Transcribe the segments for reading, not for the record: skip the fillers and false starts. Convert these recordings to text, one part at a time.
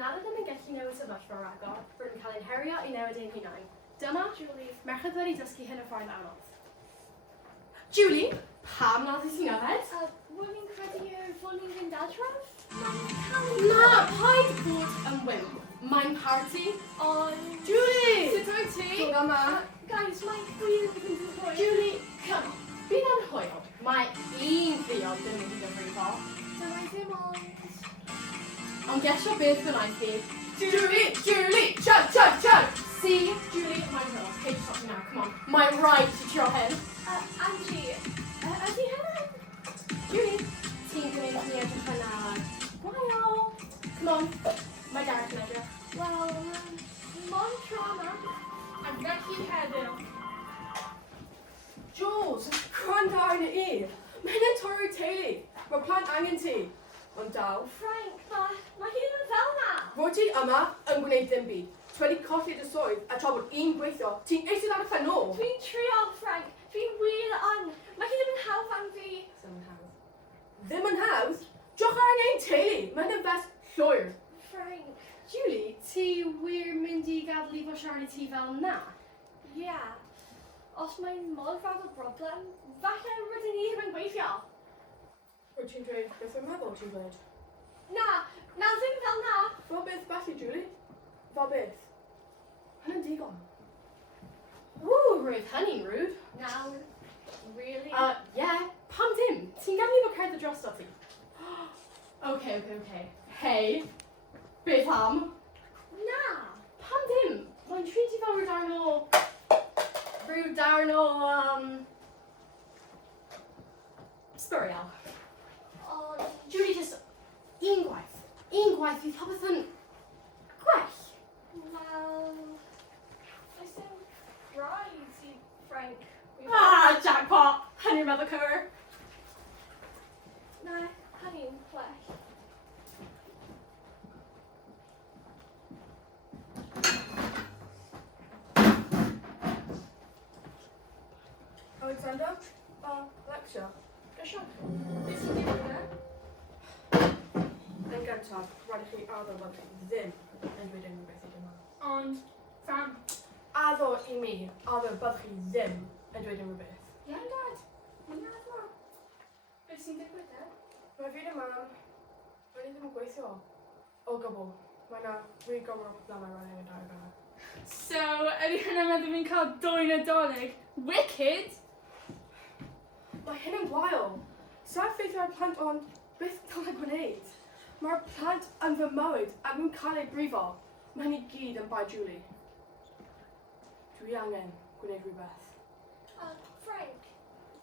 nada ddim yn gallu newid sefyllfa ragor, rwy'n cael ein herio i newid ein hunain. Dyma, Julie, merched wedi dysgu hyn o ffordd anodd. Julie, pam nad wyt ti'n yfed? Rwy'n i'n credu fod ni'n fynd adref? Na, paid bod yn wimp. Mae'n party. Ond... Julie! Sut wyt ti? Dod yma. Guys, mae'n wir bod yn hwyl. Julie, come on. Bydd yn hwyl. Mae un ddiog ddim yn gyfrifo. Dyma dim ond... Ond gesio beth bynnag chi. Julie! Chug! See? Julie, mae'n hwyl. Hey, stop me now, come on. Mae'n rhaid i trio hyn. Angie, ydy hynny? Julie, ti'n gwneud ni edrych yna. Gwael. Come on. Mae Gareth yn edrych. Wel, mon tro yma. A felly heddiw. Jules, gwrando arna i. Mae hyn yn torri'r teulu. Mae plant angen ti. Ond dal. Frank, mae hi ddim yn fel na. Rwy ti yma yn gwneud dim byd. Ti wedi colli dy swydd a tra bod un gweithio, ti'n eistedd ar y ffen o. Dwi'n trio, Frank. Dwi'n wir yn. Mae hi ddim yn hawdd am fi. Ddim yn hawdd? Diolch ar ein teulu. Mae'n yn fes llwyr. Frank. Julie, ti wir mynd i gadael i fo siarad i ti fel na? Ie. Os mae'n mor fawr o broblem, falle rydyn ni ddim yn gweithio. Rwyt ti'n dweud beth yn meddwl ti'n dweud? Na, ddim fel na. Fel beth felly, Julie? Fel beth? Hynny'n digon. Ww, roedd hynny'n rwyd. Nawr, really? Yeah, pam dim? Ti'n gadael i fo cerdd y dros o ti? Okay. Hey, beth am? Na. Pam dim? Mae'n treat i fel rhyw darn o, sburial. Ond... Julie, just un gwaith. Un gwaith fydd popeth yn gwell. Wel... Oes dim rhaid i Frank... Jackpot! Hynny'r meddwl cywir. Na, hynny'n well. Alexander? Lecture. Gysio? Beth sy'n digwydd yna? Yn gyntaf, rhaid i chi addo fod chi ddim yn dweud unrhyw beth i dyma. Ond, fam. Addo i mi, addo bod chi ddim yn dweud unrhyw beth. Iawn, Dad. Mae'n addo. Beth sy'n digwydd, Dad? Mae fi ddim yn... Mae ni ddim yn gweithio. O gwbl. Mae na rhy gomor o problemau rhan ein dau gan. So, ydy hynna meddwl fi'n cael 2 Nadolig? Wicked! Mae hyn yn gwael. Sa'n ffeithio'r plant ond beth dylai gwneud? Mae'r plant yn fy mywyd a nhw'n cael ei brifo. Mae hyn i gyd yn bai Julie. Dwi angen gwneud rhywbeth. Frank,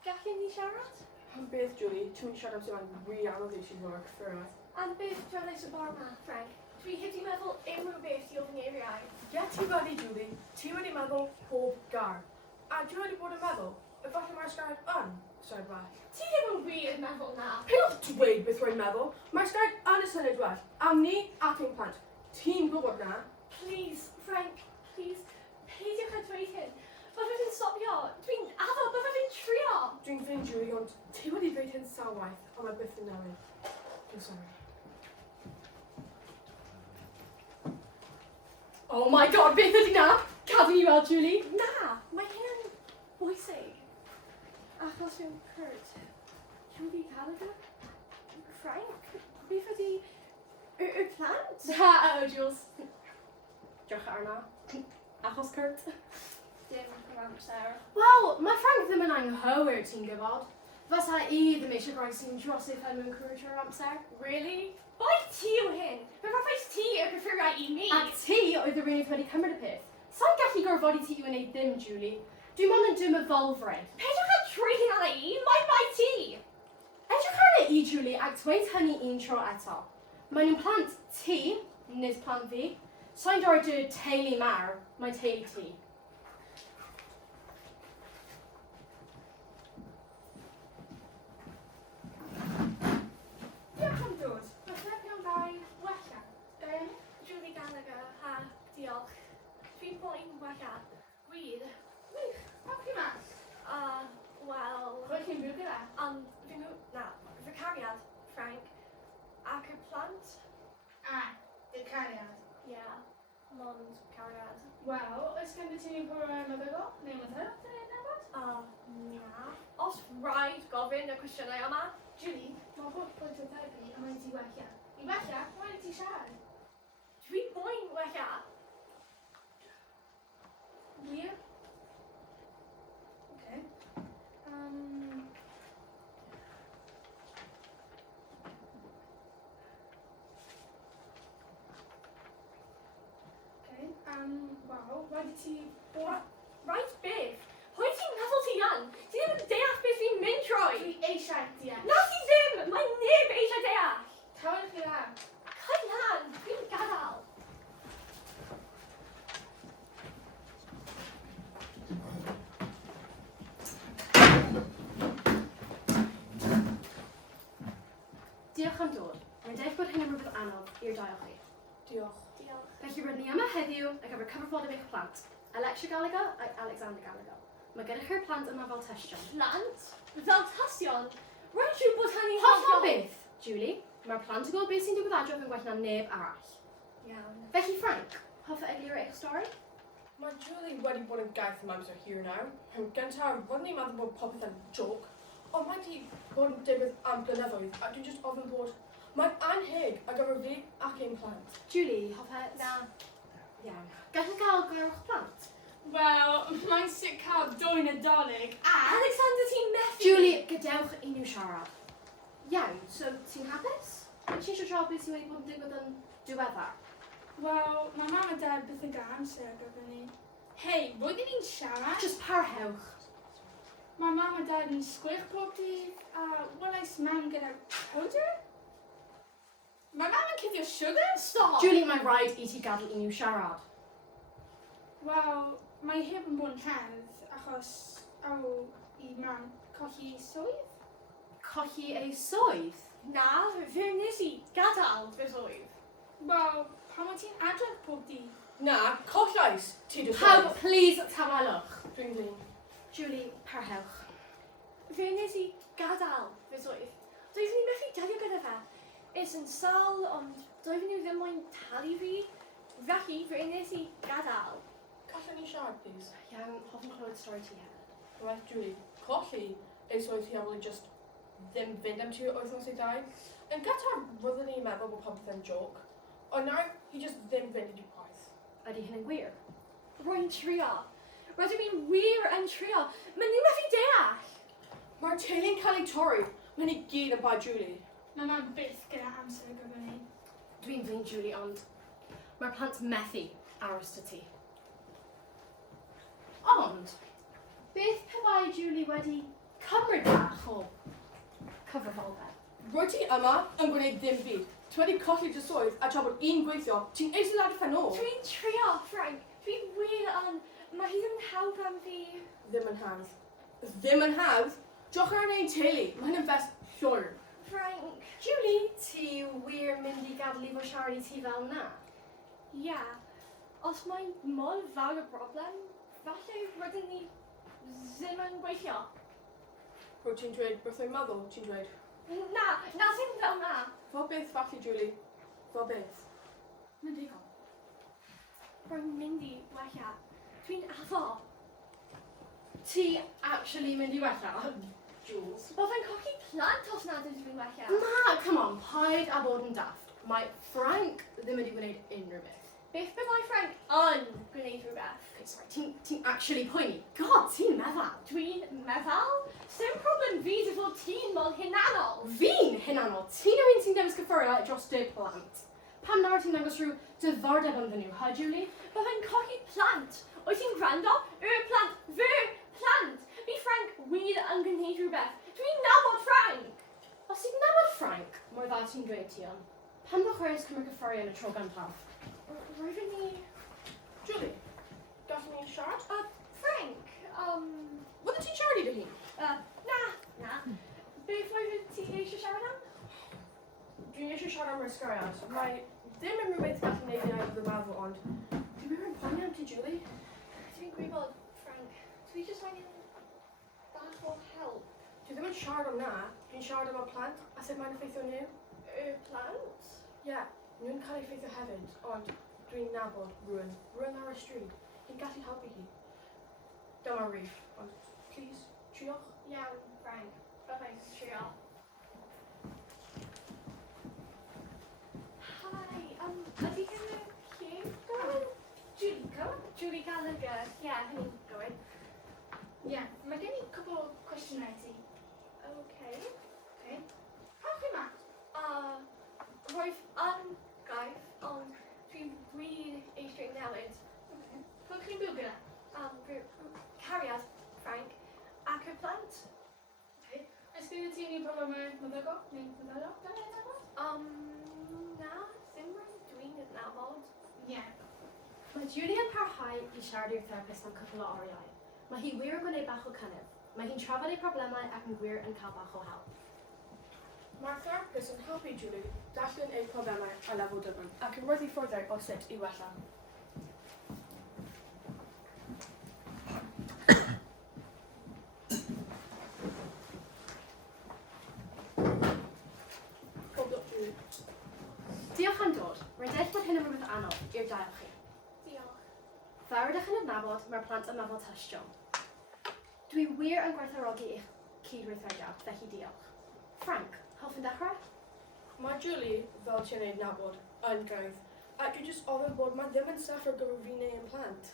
gallwn ni siarad? Am beth, Julie? Ti'n siarad am sy'n mae'n rhy anodd i ti'n work for us. Am beth drylais y bar yma, Frank? Dwi heb di meddwl unrhyw beth i ofyn eiriau. Ie, ti wedi, Julie. Ti wedi meddwl pob gar. A dwi wedi bod yn meddwl, efallai mae'r sgariad yn syniad well. Ti ddim yn wir meddwl na. Peidiwch dweud beth rwy'n meddwl. Mae'r sgariad yn y syniad well. Am ni ac ein plant. Ti'n gwybod na? Please, Frank, please, peidiwch â dweud hyn. Byddai fi'n stopio. Dwi'n addo, byddai fi'n trio. Dwi'n fynd, Julie, ond ti wedi dweud hyn sawl waith, ond mae byth yn newid. Dwi'n sorry. Oh my god, beth ydy na? Cadw ni weld, Julie. Na, mae hyn yn bwysig. Achos yw'n Kurt. Julie Gallagher? Frank? Beth ydy y plant? Jules. Diolch arna. Achos Kurt. Dim yr amser. Wel, mae Frank ddim yn anghywir, ti'n gwybod. Fysa I ddim eisiau Grayce sy'n dros ei ffen mewn cwrdd o'r amser. Really? Bai ti yw hyn. Fe fathais ti y cyffuriau I mi. A ti oedd y rhywun wedi cymryd y peth. Sa'n gallu gorfodi ti i wneud ddim, Julie. Dwi'n ond yn dim y ddelfryd. Peidiwch â trwy hyn arna I, mae'n bai ti. Edrych arna I, Julie, ac dweud hynny un tro eto. Mae nhw'n plant ti, nid plant fi. Sa'n dod dy teulu mar, mae teulu ti. Diolch am dod. Falle pion bai wella. Julie Gallagher, ha, diolch. Dwi'n boi'n wella. Gwir. Wych, pam chi mas? Wel... Rwy'n chi'n byw gyda? Fy nhw... Na, fy cariad, Frank. Ac y plant. Dy cariad. Yeah, mond cariad. Wel, oes gen ti problem meddygol? Neu meddwl? Na. Os rhaid gofyn y cwestiynau yma, Julie, mae bod pwynt o therapi a mae'n ti wella. I wella, mae'n ti siarad. dwi moyn wella. Wir? Okay. Okay, wow, rhaid i ti bod... Rhaid beth? Pwy ti'n meddwl ti yn? Ti ddim yn deall beth fi'n mynd trwy. Dwi eisiau deall. Na ti ddim! Mae neb eisiau deall. Cael chi lan. Cai lan, fi'n gadael. Diolch am dod. Mae'n deall bod hyn yn rhywbeth anodd i'r dau o chi. Diolch. Diolch. Felly rydyn ni yma heddiw ar gyfer cyfarfod eich plant, Alexia Gallagher ac Alexander Gallagher. Mae gennych chi'r plant yma fel testion. Plant? Fel tasion? Rwy'n siŵr bod hynny'n Hollol beth, Julie. Mae'r plant yn gweld beth sy'n digwydd adref yn gwell na neb arall. Iawn. Felly Frank, hoffa egluro eich stori? Mae Julie wedi bod yn gaeth yma amser hir nawr. Gyntaf, roeddwn i'n meddwl bod popeth yn joc, ond mae wedi bod yn digwydd am blynyddoedd, a dwi'n just ofyn bod mae'n anheg ar gyfer fi ac ein plant. Julie, hoffa... Na. Iawn. Gallech chi gael gyrwch plant? Wel, mae'n sut cael dwy Nadolig a... Alexander, ti'n methu. Julie, gadewch i nhw siarad. Iawn, so ti'n hapus? Wyt ti eisiau siarad beth sy'n wedi bod yn digwydd yn diweddar? Wel, mae mam a dad byth yn gael amser ar gyfer ni. Hei, roedden ni'n siarad? Just parhewch. Mae mam a dad yn sgwych pob dydd a welais mam gyda powder? Mae mam yn cuddio sugar? Stop. Julie, mae'n rhaid i ti gadael i nhw siarad. Wel, mae heb yn bod yn cerdd achos aw i mam colli swydd. Colli ei swydd? Na, fe wnes i gadael fy swydd. Wel, pan wyt ti'n adref pob dydd? Na, collais, ti dy Pawb, please, tawelwch. Dwi'n glin. Julie, parhewch. Fe wnes i gadael fy swydd. Doeddwn i'n methu delio gyda fe. Is yn sal, ond doeddwn i ddim moyn talu fi. Felly, fe wnes i gadael. Gallwn ni siarad, please? Iawn, hoffwn clywed stori ti hefyd. Right, Julie, colli ei swydd hi awli just ddim fynd am 2 wythnos i 2. Yn gyntaf, roeddwn i'n meddwl bod popeth yn joc, ond nawr, hi just ddim fynd i gwaith. Ydy hynny'n wir? Rwy'n trio. Rydym i'n wir yn trio. Mae nhw'n methu deall. Mae'r teulu'n cael ei torri, mae'n i gyd yn bai Julie. Mae mam byth gyda amser ar gyfer ni. Dwi'n flin, Julie, ond mae'r plant methu aros dy ti. Ond, beth pe bai Julie wedi cymryd bach o cyfrifoldeb? Rwy ti yma yn gwneud ddim byd. Ti wedi colli dy swydd a tra bod un gweithio, ti'n eisiau lawr ffyn ôl. Dwi'n trio, Frank. Dwi wir yn... Mae hi ddim yn hawdd am fi. Ddim yn hawdd. Ddim yn hawdd? Diolch ar ein teulu, mae hyn yn fes llwyr. Frank. Julie, ti wir mynd i gadael i fo siarad i ti fel na? Ia. Os mae'n mor fawr y broblem, falle rydyn ni ddim yn gweithio. Rwy ti'n dweud wrth o'i meddwl, ti'n dweud. Na, ddim fel na. Fel beth falle, Julie? Fel beth? Mae'n digon. Rwy'n mynd i wella. Dwi'n addo. Ti actually mynd i wella? Jules? Byddai'n colli plant os nad ydw i'n wella. Na, come on, paid a bod yn daft. Mae Frank ddim wedi gwneud unrhyw beth. Beth byddai Frank yn gwneud rhywbeth? Okay, sorry, ti'n actually poeni? God, ti'n meddwl? Dwi'n meddwl? Sim problem fi dy fod ti'n mor hunanol. Fi'n hunanol, ti'n rhywun sy'n dewis gyffuriau dros dy plant. Pam nawr ti'n dangos rhyw diddordeb ynddyn nhw, ha, Julie? Byddai'n colli plant. Wyt ti'n gwrando? Y plant, fy plant. Fi Frank wir yn gwneud rhywbeth. Dwi'n nabod Frank. Os ti'n nabod Frank, mor dda ti'n dweud ti on. Pan bo chwaraeus cymryd gyffuriau yn y tro gyntaf? Rwy'n ni... Julie, gallwn ni'n siarad? Frank, Wydde ti'n siarad i dy hun? na. Beth oedd ti eisiau siarad am? Dwi'n eisiau siarad am ysgariad. Mae ddim yn rhywbeth gallwn neud i fy meddwl, ond dwi'n mynd yn poeni am ti, Julie. Dwi'n gwybod, Frank. Dwi jyst angen bach o help. Dwi ddim yn siarad am na, dwi'n siarad am y plant a sut mae'n effeithio nhw. Y plant? Ie, Nw'n cael ei ffeithio hefyd, ond dwi'n nabod rhywun. Rhywun ar y stryd. Hi'n gallu helpu hi. Dyma Reef, ond please, triwch. Iawn, Frank. Byddai'n trio. Hi, ydy hyn Hugh Gallagher? Julie, go on. Julie Gallagher. Yeah, hynny'n gywir. Yeah, mae gen i couple o cwestiynau ti. Okay. Okay. Pawch chi mas? Roedd yn gaif, ond dwi wir eisiau newid. Okay. Pawch chi'n byw gyda? Cariad, Frank, ac y plant. Okay. Oes gyda ti unrhyw problemau meddygol neu meddygol? Dan ni'n nabod? Na, ddim rwy'n dwi'n adnabod. Yeah. Mae Julie yn parhau i siarad i'r therapist am cwpl o oriau. Mae hi wir yn gwneud bach o cynnydd. Mae hi'n trafod ei problemau ac yn gwir yn cael bach o help. Mae'r therapist yn helpu Julie darllen ei problemau a lefel dyfn ac yn rhoid ei fforddiau o sut i wella. Hold up, Julie. Diolch am dod. Rwy'n deall bod hyn yn rhywbeth anodd i'r dau o chi. Diolch. Fel rydych yn adnabod, mae'r plant yn meddwl tystio. Dwi wir yn gwerthfawrogi eich cydweithrediad, felly diolch. Frank, hoffwn dechrau? Mae Julie, fel ti'n ei nabod, yn gaif, ac dwi jyst ofyn bod mae ddim yn saff ar gyfer fi neu yn plant.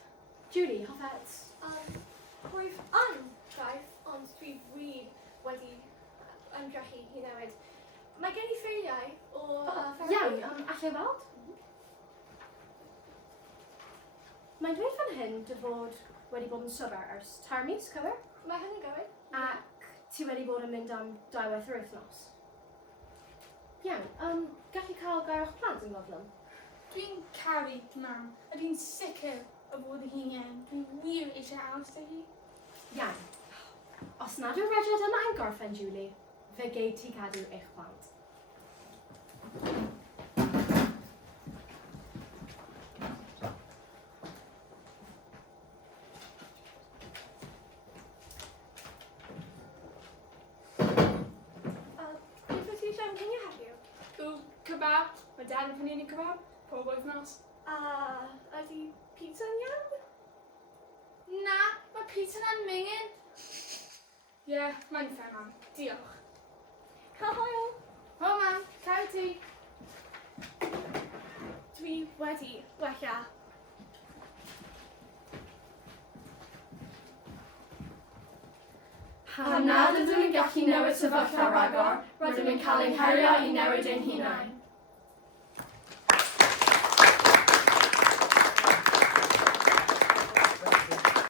Julie, hoffet? Roedd yn gaif, ond dwi wir wedi ymdrechu i newid. Mae gen i ffeiliau o therapi. Iawn, allai weld? Mae'n dweud fan hyn dy fod wedi bod yn swper ers tair mis, cywir? Mae hynny'n gywir. Ac ti wedi bod yn mynd am 2 waith yr wythnos. Iawn, gallu cael gair o'ch plant yn goflym? Dwi'n caru mam, a dwi'n sicr o fod hi'n iawn. Dwi'n wir eisiau aros dy hi. Iawn. Os nad yw'r rediad yma yn gorffen, Julie, fe geid ti cadw eich plant. Beth wyt ti eisiau ymddeol heddiw? Kebab. Mae dad yn prynu ni kebab pob wythnos. Ydy pizza'n iawn? Na, mae pizza na'n mingin. Yeah, mae'n fair, mam. Diolch. Cahoel. Hwyl, mam. Cael ti. Dwi wedi wella. Pan nad ydym yn gallu newid sefyllfa ragor, rydym yn cael ein herio i newid ein hunain.